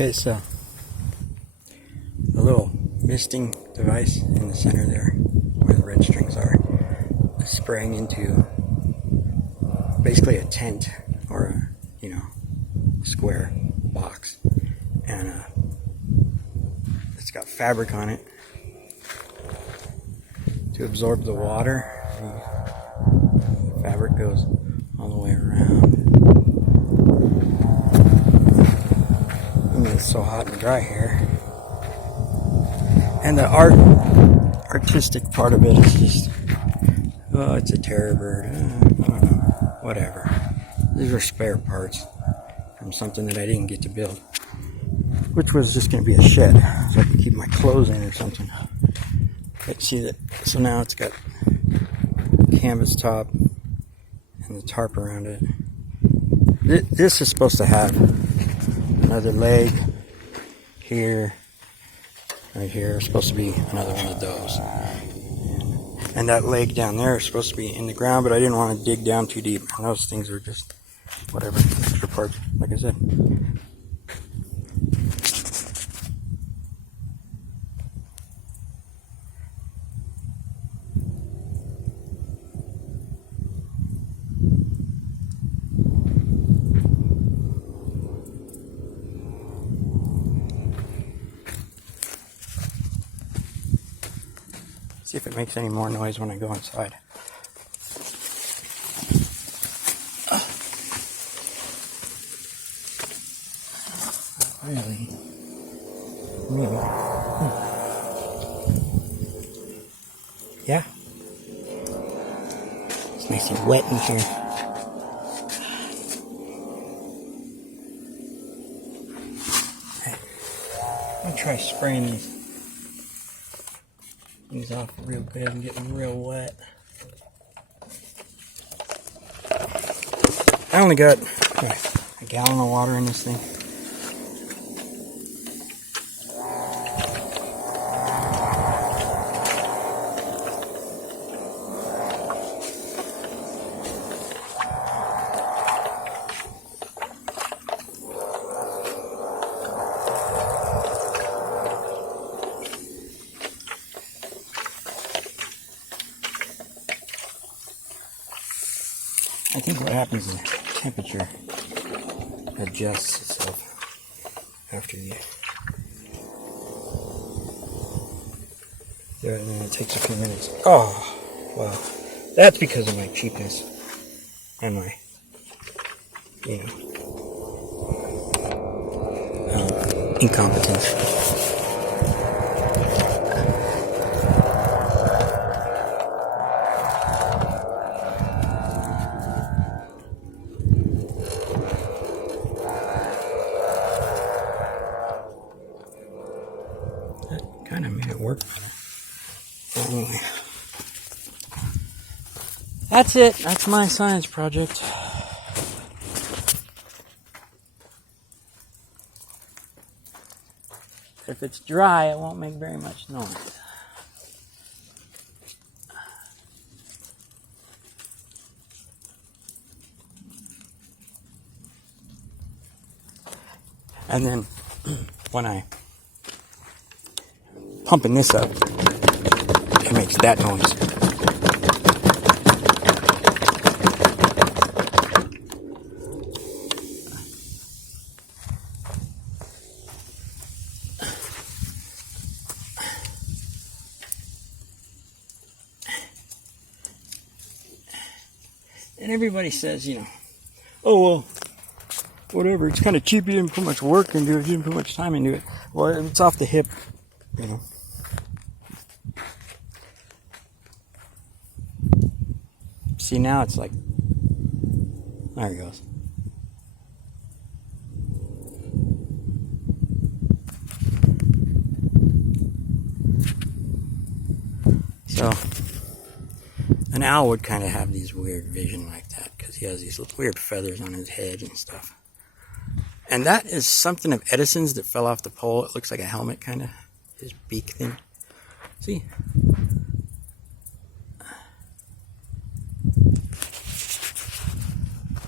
Okay, so the little misting device in the center there, where the red strings are, is spraying into basically a tent or a, square box, and it's got fabric on it to absorb the water. The fabric goes all the way around. It's so hot and dry here, and the artistic part of it is just, oh, it's a terror bird, I don't know, whatever. These are spare parts from something that I didn't get to build, which was just going to be a shed so I could keep my clothes in or something. But see that, so now it's got canvas top and the tarp around it. This is supposed to have another leg here, right here. It's supposed to be another one of those. And that leg down there is supposed to be in the ground, but I didn't want to dig down too deep. And those things are just whatever, extra parts, like I said. See if it makes any more noise when I go inside. Really? Yeah. It's nice and wet in here. I'm gonna try spraying these off real good and getting real wet. I only got a gallon of water in this thing. I think what happens is the temperature adjusts itself after you do it, and then it takes a few minutes. Oh, well, that's because of my cheapness and my, incompetence. Kind of made it work better. Anyway, that's it. That's my science project. If it's dry, it won't make very much noise. And then when I pumping this up, it makes that noise. And everybody says, oh, well, whatever, it's kind of cheap, you didn't put much work into it, you didn't put much time into it. Well, it's off the hip, See, now it's like, there it goes. So, an owl would kind of have these weird vision like that, because he has these weird feathers on his head and stuff. And that is something of Edison's that fell off the pole. It looks like a helmet, kind of, his beak thing. See?